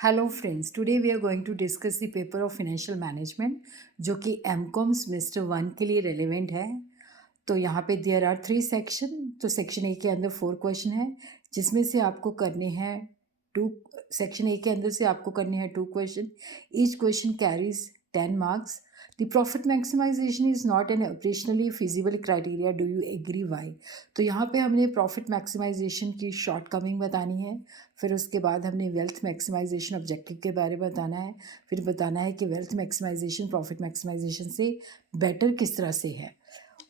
Hello friends, today we are going to discuss the paper of financial management जो कि MCom semester 1 के लिए relevant है। तो यहाँ पे देयर आर 3 सेक्शन। तो सेक्शन ए के अंदर 4 क्वेश्चन है जिसमें से आपको करने हैं 2। सेक्शन ए के अंदर से आपको करने हैं 2 question. Each question carries 10 marks. The profit maximisation is not an operationally feasible criteria, do you agree why. तो यहाँ पे हमने प्रॉफिट मैक्सिमाइजेशन की शॉर्ट कमिंग बतानी है, फिर उसके बाद हमने वेल्थ मैक्सिमाइजेशन ऑब्जेक्टिव के बारे में बताना है, फिर बताना है कि वेल्थ मैक्सिमाइजेशन प्रॉफिट मैक्सिमाइजेशन से बेटर किस तरह से है।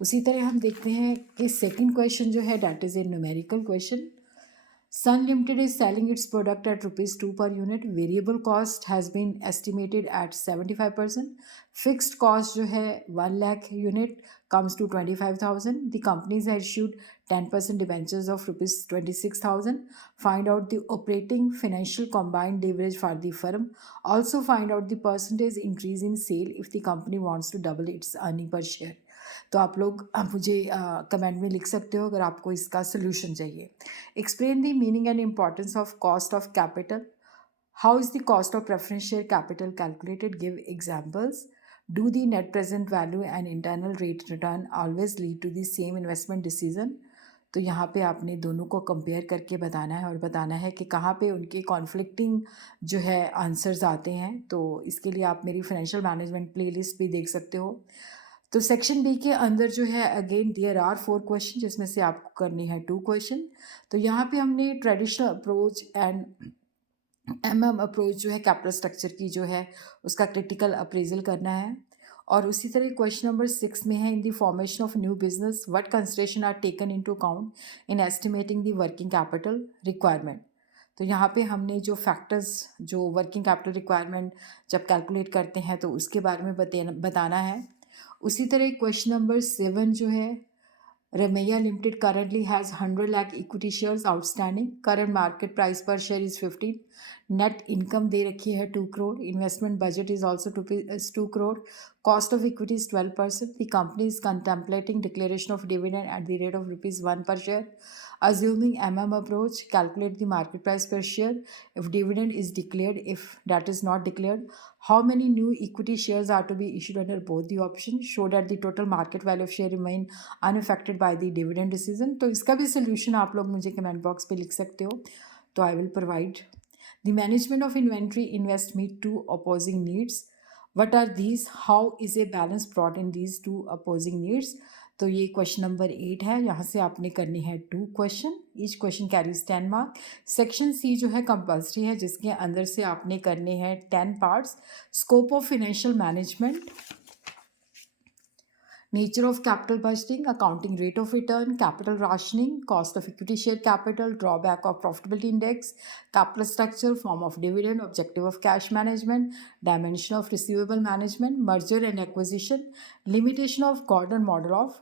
उसी तरह हम देखते हैं कि सेकंड क्वेश्चन जो है that is a numerical question. Sun Limited is selling its product at rupees 2 per unit. Variable cost has been estimated at 75%. Fixed cost जो है 1 lakh unit comes to 25,000. The companies have issued 10% debentures of rupees 26,000. Find out the operating financial combined leverage for the firm. Also find out the percentage increase in sale if the company wants to double its earning per share. तो आप लोग मुझे comment में लिख सकते हो अगर आपको इसका सोल्यूशन चाहिए। Explain the meaning and importance of cost of capital. How is the cost of preference share capital calculated, give examples. Do the net present value and internal rate return always lead to the same investment decision. तो यहाँ पे आपने दोनों को compare करके बताना है और बताना है कि कहाँ पे उनके कॉन्फ्लिक्टिंग जो है आंसर्स आते हैं। तो इसके लिए आप मेरी फाइनेंशियल मैनेजमेंट प्लेलिस्ट भी देख सकते हो। तो सेक्शन बी के अंदर जो है अगेन देयर आर 4 क्वेश्चन जिसमें से आपको करनी है 2 क्वेश्चन। तो यहाँ पे हमने ट्रेडिशनल अप्रोच एंड अप्रोच जो है कैपिटल स्ट्रक्चर की जो है उसका क्रिटिकल अप्रेजल करना है। और उसी तरह क्वेश्चन नंबर 6 में है in the formation of new business what consideration are taken into account in estimating the working capital requirement. तो यहाँ पे हमने जो फैक्टर्स जो वर्किंग कैपिटल रिक्वायरमेंट जब कैलकुलेट करते हैं तो उसके बारे में बताना है। उसी तरह क्वेश्चन नंबर 7 जो है Rameya Limited currently has 100 lakh equity shares outstanding. Current market price per share is 15. Net income दे रखी है 2 crore. Investment budget is also 2 crore. Cost of equity is 12%. The company is contemplating declaration of dividend at the rate of rupees 1 per share. Assuming approach, calculate the market price per share. If dividend is declared, if that is not declared, how many new equity shares are to be issued under both the options? Show that the total market value of share remain unaffected by the dividend decision. तो इसका भी solution आप लोग मुझे comment box पे लिख सकते हो, तो I will provide. The management of inventory invest meet two opposing needs. What are these? How is a balance brought in these two opposing needs? तो ये क्वेश्चन नंबर 8 है। यहाँ से आपने करनी है 2 question. Each question carries 10 mark. Section C जो है कंपल्सरी है जिसके अंदर से आपने करने हैं 10 parts. Scope of financial management, nature of capital budgeting, accounting rate of return, capital rationing, cost of equity share capital, drawback of profitability index, capital structure, form of dividend, objective of cash management, dimension of receivable management, merger and acquisition, limitation of Gordon model of